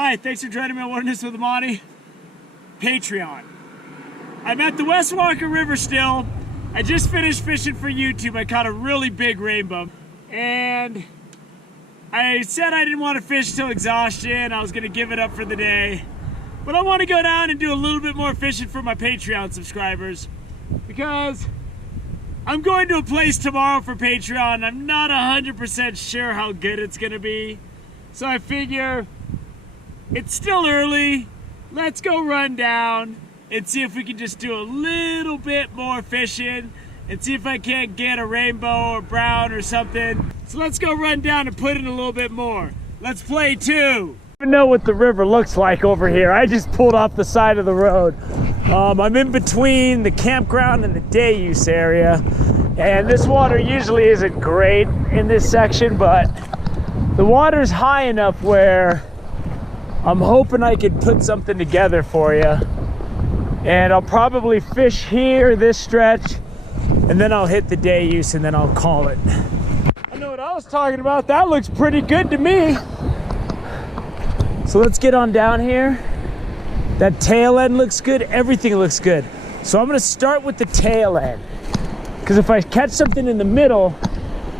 Hi, thanks for joining me on Wilderness with Amani. Patreon. I'm at the West Walker River still. I just finished fishing for YouTube. I caught a really big rainbow. And I said I didn't want to fish till exhaustion. I was going to give it up for the day. But I want to go down and do a little bit more fishing for my Patreon subscribers. Because I'm going to a place tomorrow for Patreon. I'm not 100% sure how good it's going to be. So I figure it's still early. Let's go run down and see if we can just do a little bit more fishing and see if I can't get a rainbow or brown or something. So let's go run down and put in a little bit more. Let's play two. I don't know what the river looks like over here. I just pulled off the side of the road. I'm in between the campground and the day use area. And this water usually isn't great in this section, but the water's high enough where I'm hoping I could put something together for you. And I'll probably fish here this stretch, and then I'll hit the day use, and then I'll call it. I know what I was talking about. That looks pretty good to me. So let's get on down here. That tail end looks good. Everything looks good. So I'm gonna start with the tail end, because if I catch something in the middle,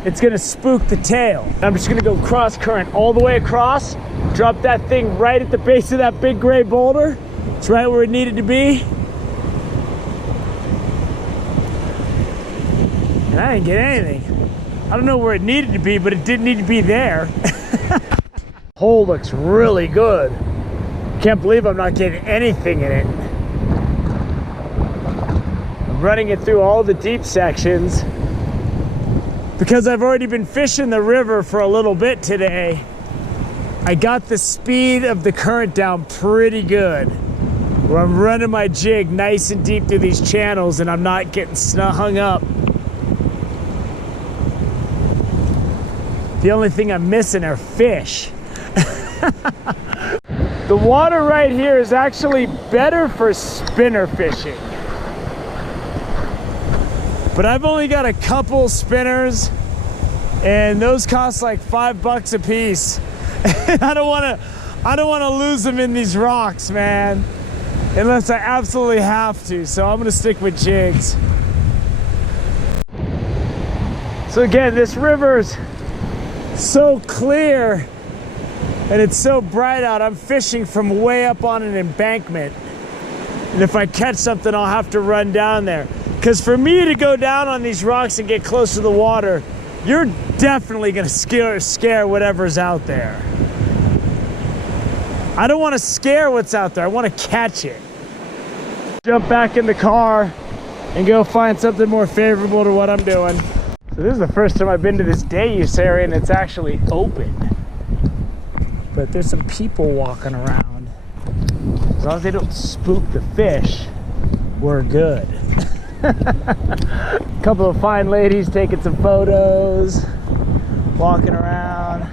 it's gonna spook the tail. I'm just gonna go cross current all the way across, drop that thing right at the base of that big gray boulder. It's right where it needed to be. And I didn't get anything. I don't know where it needed to be, but it didn't need to be there. Hole looks really good. Can't believe I'm not getting anything in it. I'm running it through all the deep sections. Because I've already been fishing the river for a little bit today, I got the speed of the current down pretty good, where I'm running my jig nice and deep through these channels and I'm not getting hung up. The only thing I'm missing are fish. The water right here is actually better for spinner fishing. But I've only got a couple spinners, and those cost like $5 a piece. I don't want to lose them in these rocks, man, unless I absolutely have to. So I'm gonna stick with jigs. So again, this river's so clear and it's so bright out. I'm fishing from way up on an embankment, and if I catch something, I'll have to run down there. Because for me to go down on these rocks and get close to the water, you're definitely gonna scare whatever's out there. I don't wanna scare what's out there, I wanna catch it. Jump back in the car and go find something more favorable to what I'm doing. So this is the first time I've been to this day use area and it's actually open. But there's some people walking around. As long as they don't spook the fish, we're good. A couple of fine ladies taking some photos, walking around.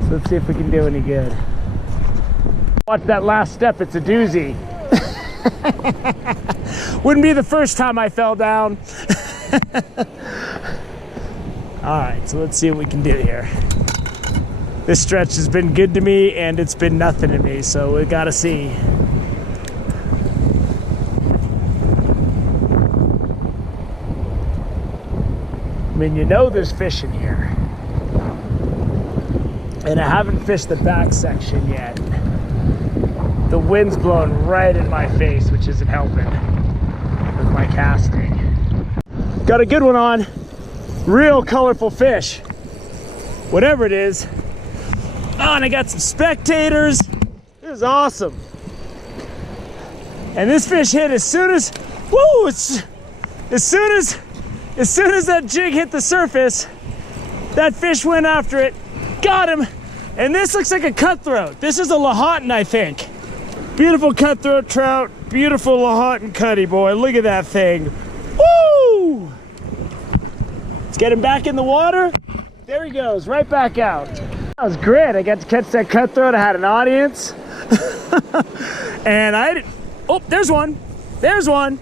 So let's see if we can do any good. Watch that last step, it's a doozy. Wouldn't be the first time I fell down. All right, so let's see what we can do here. This stretch has been good to me and it's been nothing to me, so we gotta see. I mean, you know there's fish in here. And I haven't fished the back section yet. The wind's blowing right in my face, which isn't helping with my casting. Got a good one on. Real colorful fish. Whatever it is. Oh, and I got some spectators. This is awesome. And this fish hit as soon as, woo, as soon as that jig hit the surface, that fish went after it, got him. And this looks like a cutthroat. This is a Lahontan, I think. Beautiful cutthroat trout, beautiful Lahontan cutty, boy. Look at that thing. Woo! Let's get him back in the water. There he goes, right back out. That was great. I got to catch that cutthroat. I had an audience. And oh, there's one. There's one.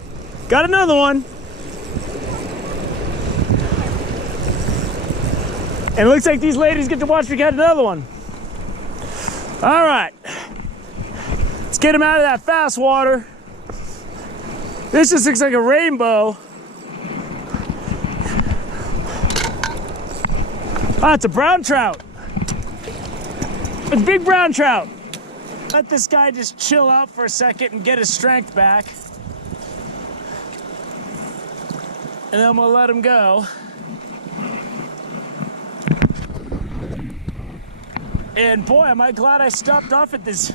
Got another one. And it looks like these ladies get to watch me catch another one. All right. get him out of that fast water. This just looks like a rainbow. Ah, it's a brown trout. A big brown trout. Let this guy just chill out for a second and get his strength back. And then we'll let him go. And boy, am I glad I stopped off at this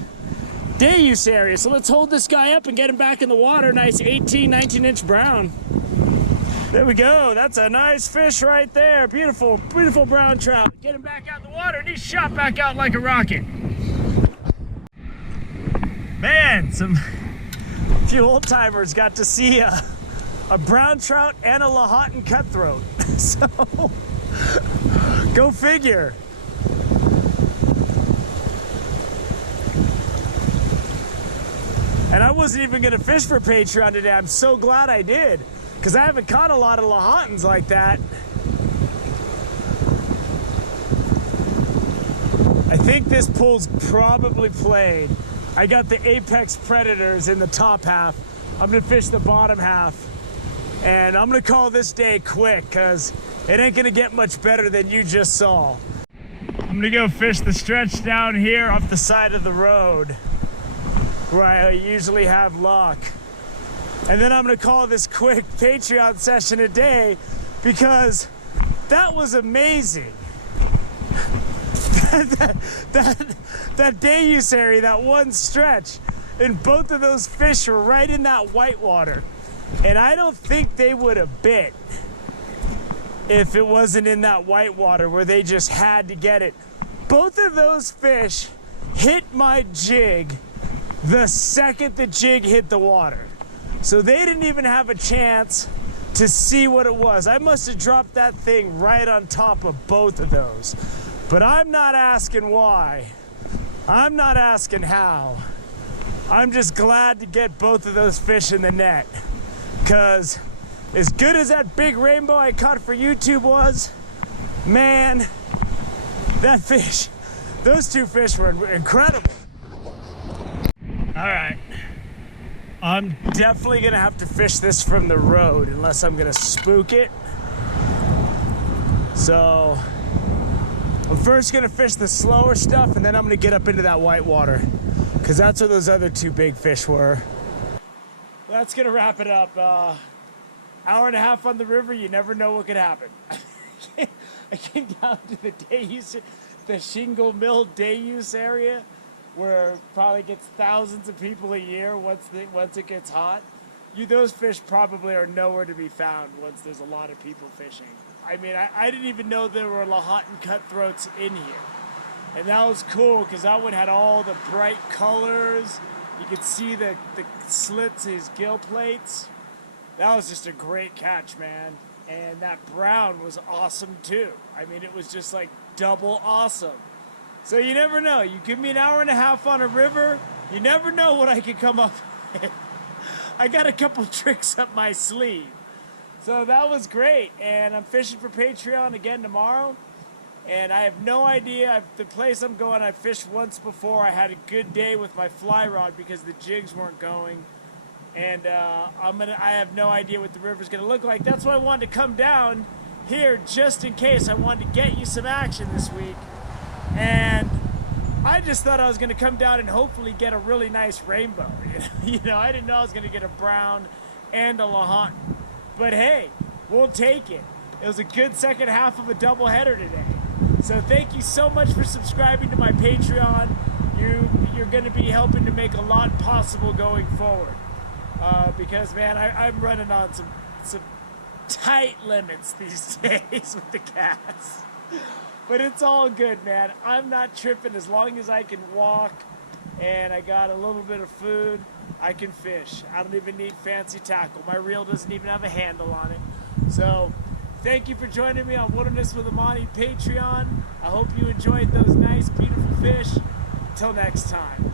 day use area. So let's hold this guy up and get him back in the water. Nice 18, 19-inch brown. There we go. That's a nice fish right there. Beautiful, beautiful brown trout. Get him back out in the water and he's shot back out like a rocket. Man, a few old timers got to see a brown trout and a Lahontan cutthroat. So, go figure. And I wasn't even gonna fish for Patreon today. I'm so glad I did, because I haven't caught a lot of Lahontans like that. I think this pool's probably played. I got the apex predators in the top half. I'm gonna fish the bottom half. And I'm gonna call this day quick, because it ain't gonna get much better than you just saw. I'm gonna go fish the stretch down here off the side of the road, where I usually have luck. And then I'm gonna call this quick Patreon session a day, because that was amazing. that day use area, that one stretch, and both of those fish were right in that whitewater. And I don't think they would have bit if it wasn't in that whitewater where they just had to get it. Both of those fish hit my jig the second the jig hit the water. So they didn't even have a chance to see what it was. I must have dropped that thing right on top of both of those. But I'm not asking why. I'm not asking how. I'm just glad to get both of those fish in the net. Because as good as that big rainbow I caught for YouTube was, man, that fish, those two fish were incredible. All right, I'm definitely gonna have to fish this from the road unless I'm gonna spook it. So I'm first gonna fish the slower stuff, and then I'm gonna get up into that white water, because that's where those other two big fish were. That's gonna wrap it up. Hour and a half on the river, you never know what could happen. I came down to the day use, the Shingle Mill day use area, where it probably gets thousands of people a year once it gets hot. Those fish probably are nowhere to be found once there's a lot of people fishing. I mean, I didn't even know there were Lahontan cutthroats in here. And that was cool, because that one had all the bright colors. You could see the slits, his gill plates. That was just a great catch, man. And that brown was awesome too. I mean, it was just like double awesome. So you never know. You give me an hour and a half on a river, you never know what I could come up with. I got a couple tricks up my sleeve. So that was great. And I'm fishing for Patreon again tomorrow. And I have no idea. The place I'm going, I fished once before. I had a good day with my fly rod because the jigs weren't going. And I have no idea what the river's gonna look like. That's why I wanted to come down here just in case. I wanted to get you some action this week. And I just thought I was gonna come down and hopefully get a really nice rainbow. You know, I didn't know I was gonna get a brown and a Lahontan. But hey, we'll take it. It was a good second half of a doubleheader today. So thank you so much for subscribing to my Patreon. You're going to be helping to make a lot possible going forward. Because, man, I'm running on some tight limits these days with the cats. But it's all good, man. I'm not tripping. As long as I can walk and I got a little bit of food, I can fish. I don't even need fancy tackle. My reel doesn't even have a handle on it. So thank you for joining me on Wilderness with Amani Patreon. I hope you enjoyed those nice, beautiful fish. Until next time.